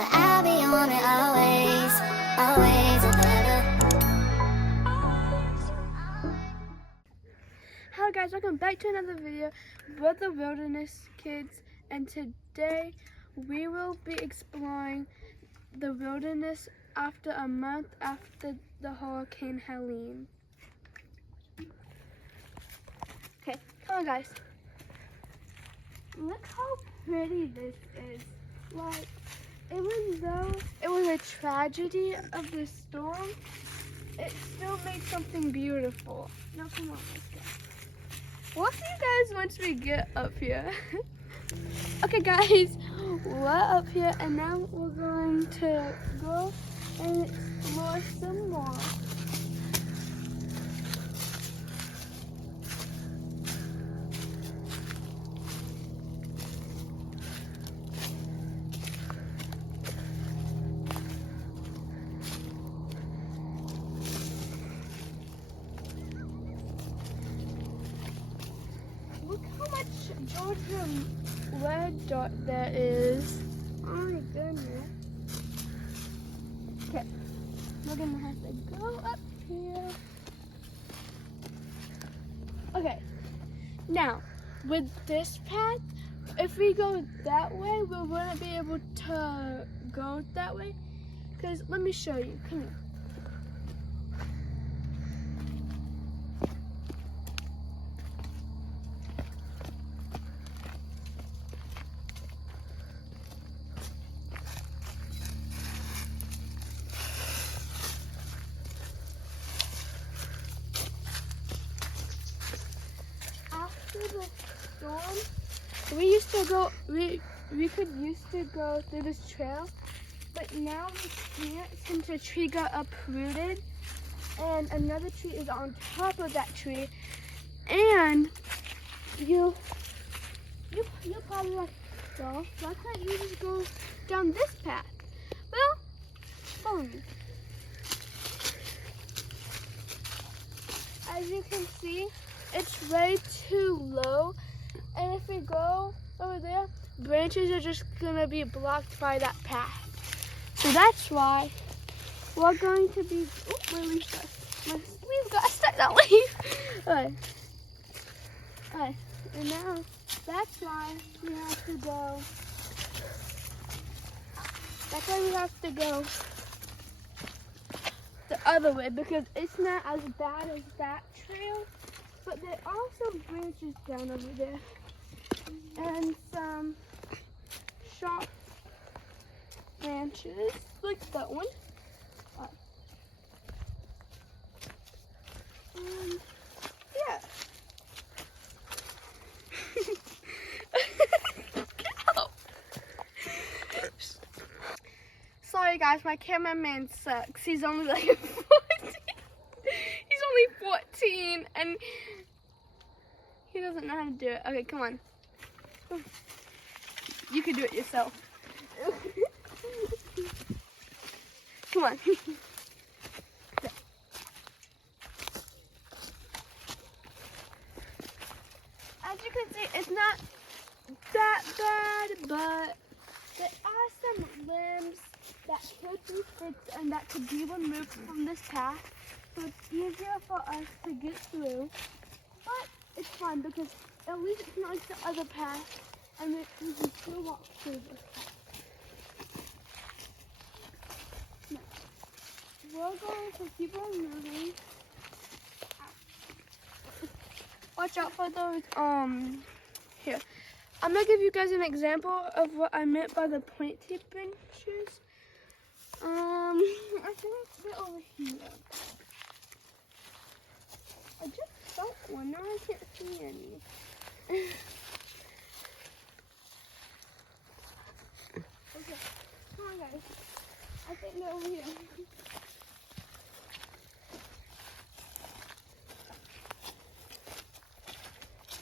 but I'll be on it always, always and ever. Hello guys, welcome back to another video. We're the Wilderness Kids, and today we will be exploring the wilderness after a month after the Hurricane Helene. Okay, come on guys. Look how pretty this is. Like, even though it was a tragedy of the storm, it still made something beautiful. Now come on, let's go. What do you guys once we get up here? Okay guys, we're up here and now we're going to go and explore some more. Look how much Georgia red dot there is. Oh my goodness. Okay, we're gonna have to go up here. Okay, now with this path, if we go that way, we wouldn't be able to go that way. Because let me show you. Come here. After the storm, we used to go, we used to go through this trail, but now we can't since a tree got uprooted and another tree is on top of that tree. And you'll probably like, well, why can't you just go down this path? Well, follow me. As you can see, it's way too low, and if we go over there, branches are just gonna be blocked by that path. So that's why we're going to be, oh, my leaf got stuck, that leaf. Alright, and now that's why we have to go, the other way, because it's not as bad as that trail. But there are some branches down over there and some sharp branches like that one. And yeah. Sorry guys, my cameraman sucks. He's only like 14. He's only 14 and he doesn't know how to do it. Okay, come on. You can do it yourself. Come on. As you can see, it's not that bad, but there are some limbs that could be fixed and that could be removed from this path. So it's easier for us to get through. But it's fun because at least it's not like the other path, and we can still walk through this path. Now, we're going to keep on moving. Watch out for those, here. I'm gonna give you guys an example of what I meant by the pointy branches. I think they're over here. I just felt one, now I can't see any. Okay, come on guys. I think they're over here.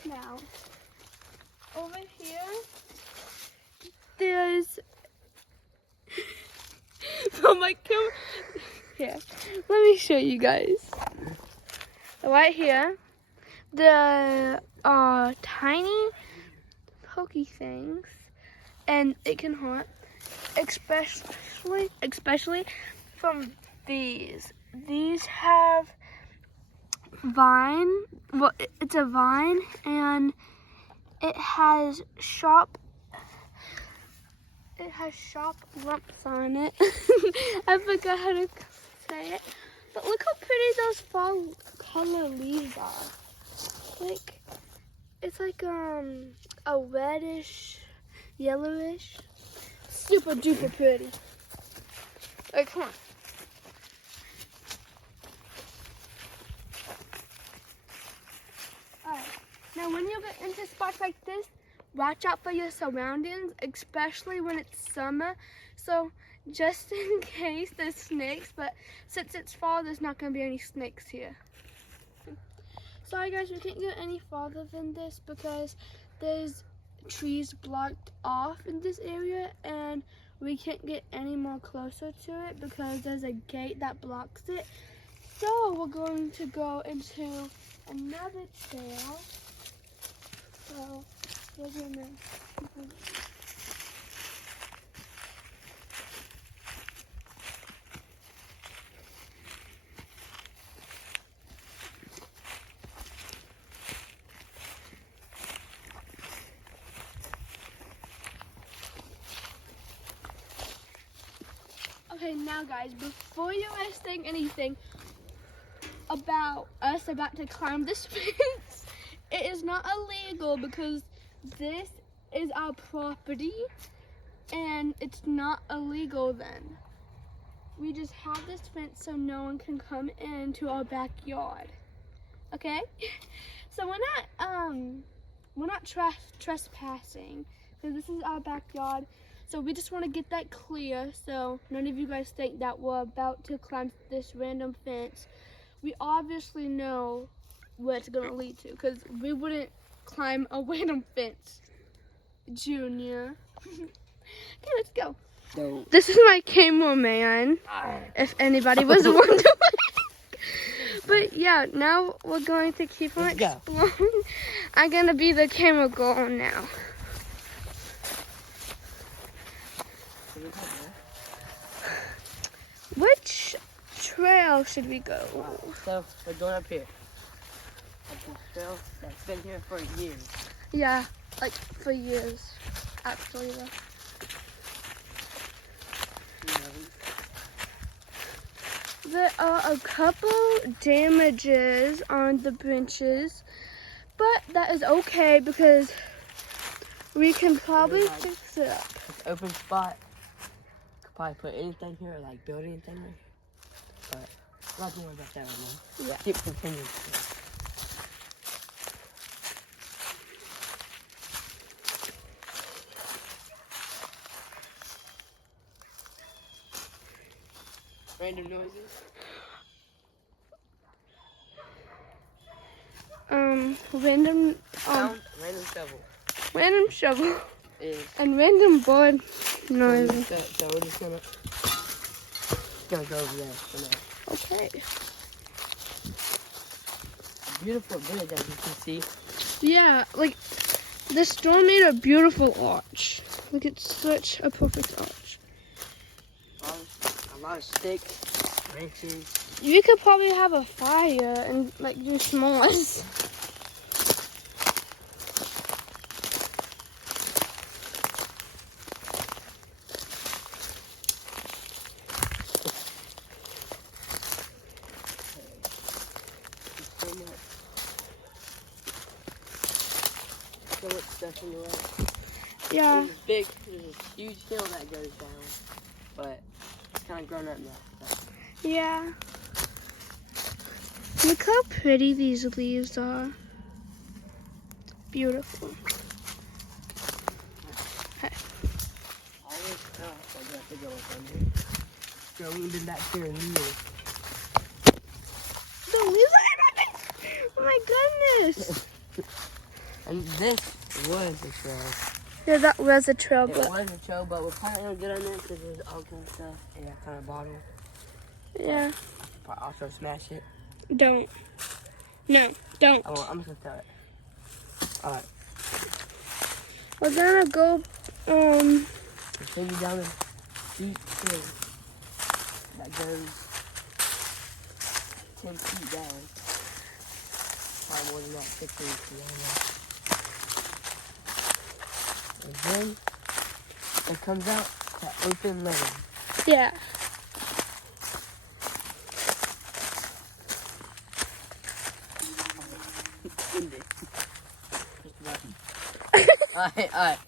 Now, over here, there's, oh my god, here, let me show you guys. Right here, there are tiny pokey things, and it can haunt. especially from these. These have vine. Well, it's a vine, and it has sharp lumps on it. I forgot how to say it. But look how pretty those fall color leaves are. Like, it's like a reddish, yellowish. Super duper pretty. Like, come on. Alright. Now when you get into spots like this, watch out for your surroundings, especially when it's summer. So just in case there's snakes, but since it's fall, there's not going to be any snakes here. Sorry guys, we can't get any farther than this because there's trees blocked off in this area, and we can't get any more closer to it because there's a gate that blocks it. So we're going to go into another trail. So we're gonna Okay, now guys, before you guys think anything about us about to climb this fence, it is not illegal because this is our property and it's not illegal then. We just have this fence so no one can come into our backyard. Okay? So we're not trespassing because this is our backyard. So we just want to get that clear so none of you guys think that we're about to climb this random fence. We obviously know where it's going to lead to because we wouldn't climb a random fence, Junior. Okay, let's go. So, this is my cameraman, if anybody was wondering. But yeah, now we're going to keep on exploring. I'm going to be the camera girl now. Which trail should we go? So we're going up here. A trail that's been here for years. Yeah, like for years, actually though. There are a couple damages on the branches, but that is okay because we can probably fix it up. It's an open spot. Could probably put anything here, like build anything here. But I'm not worried about that right now. Yeah. Keep continuing. Random noises. Random shovel. Random shovel. Is And random board noises. So we're just gonna go over there for now. Okay. A beautiful bridge, as you can see. Yeah, like the storm made a beautiful arch. Like it's such a perfect arch. A lot of sticks, branches. You could probably have a fire and like do s'mores. So much stuff in the way. Yeah. There's a huge hill that goes down, but it's kind of grown up now. So. Yeah. Look how pretty these leaves are. Beautiful. Okay. All this stuff I got to go up under. Growing in that here leaves. The leaves are oh my goodness. And this was a trail. Yeah, that was a trail, It but was a trail, but we're probably gonna get on there because there's all kind of stuff in that kind of bottle. yeah. Probably also smash it. Don't. No, don't. Oh, I'm just gonna tell it. Alright. We're gonna go, Continue down deep thing that goes 10 feet down. Probably more than that, 15 feet, I don't know. And then it comes out to open lane. Yeah. Alright.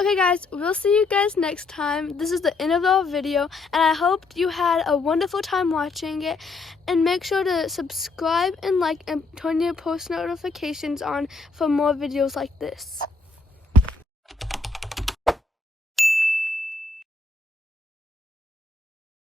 Okay guys, we'll see you guys next time. This is the end of our video, and I hope you had a wonderful time watching it. And make sure to subscribe and like and turn your post notifications on for more videos like this.